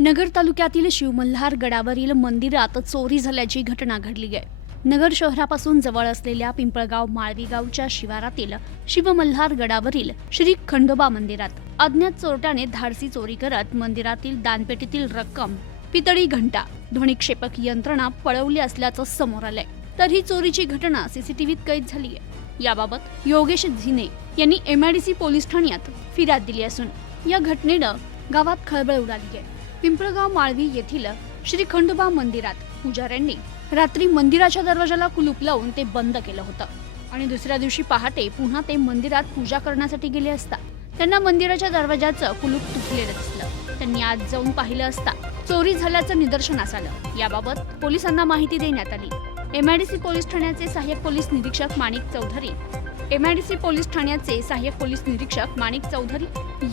नगर तालुक्यातील शिवमल्हार गडावरील मंदिरात चोरी झाल्याची घटना घडली आहे. नगर शहरापासून जवळ असलेल्या पिंपळगाव माळवीगावच्या शिवारातील शिवमल्हार गडावरील श्री खंडोबा मंदिरात अज्ञात चोरट्याने धाडसी चोरी करत मंदिरातील दानपेटीतील रक्कम पितळी घंटा ध्वनिक्षेपक यंत्रणा पळवली असल्याचं समोर आलंय. तर ही चोरीची घटना सीसीटीव्हीत कैद झाली आहे. याबाबत योगेश झिने यांनी एमआयडीसी पोलीस ठाण्यात फिर्याद दिली असून या घटनेनं गावात खळबळ उडाली आहे. पिंपळगाव माळवी येथील श्री खंडोबा मंदिरात पुजाऱ्यांनी रात्री मंदिराच्या दरवाजाला कुलूप लावून ते बंद केलं होतं. आणि दुसऱ्या दिवशी पहाटे पुन्हा ते मंदिरात पूजा करण्यासाठी गेले असता त्यांना मंदिराच्या दरवाजाचं कुलूप तुटलेलं दिसलं. त्यांनी आज जाऊन पाहिलं असता चोरी झाल्याचं निदर्शनास आलं याबाबत पोलिसांना माहिती देण्यात आली. एमआयडीसी पोलीस ठाण्याचे सहाय्यक पोलीस निरीक्षक माणिक चौधरी एमआयडीसी पोलीस ठाण्याचे सहाय्यक पोलीस निरीक्षक माणिक चौधरी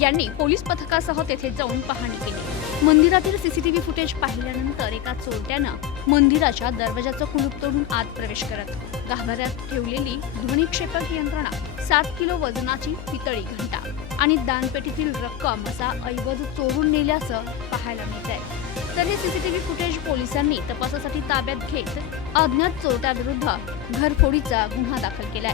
यांनी पोलीस पथकासह तेथे जाऊन पाहणी केली. मंदिरातील सीसीटीव्ही फुटेज पाहिल्यानंतर एका चोरट्यानं मंदिराच्या दरवाजाचं कुलूप तोडून आत प्रवेश करत गाभाऱ्यात ठेवलेली ध्वनिक्षेपक यंत्रणा सात किलो वजनाची पितळी घंटा आणि दानपेटीतील रक्कम असा ऐवज चोरून नेल्याचं पाहायला मिळत आहे तर हे सीसीटीव्ही फुटेज पोलिसांनी तपासासाठी ताब्यात घेत अज्ञात चोरट्याविरुद्ध घरफोडीचा गुन्हा दाखल केलाय.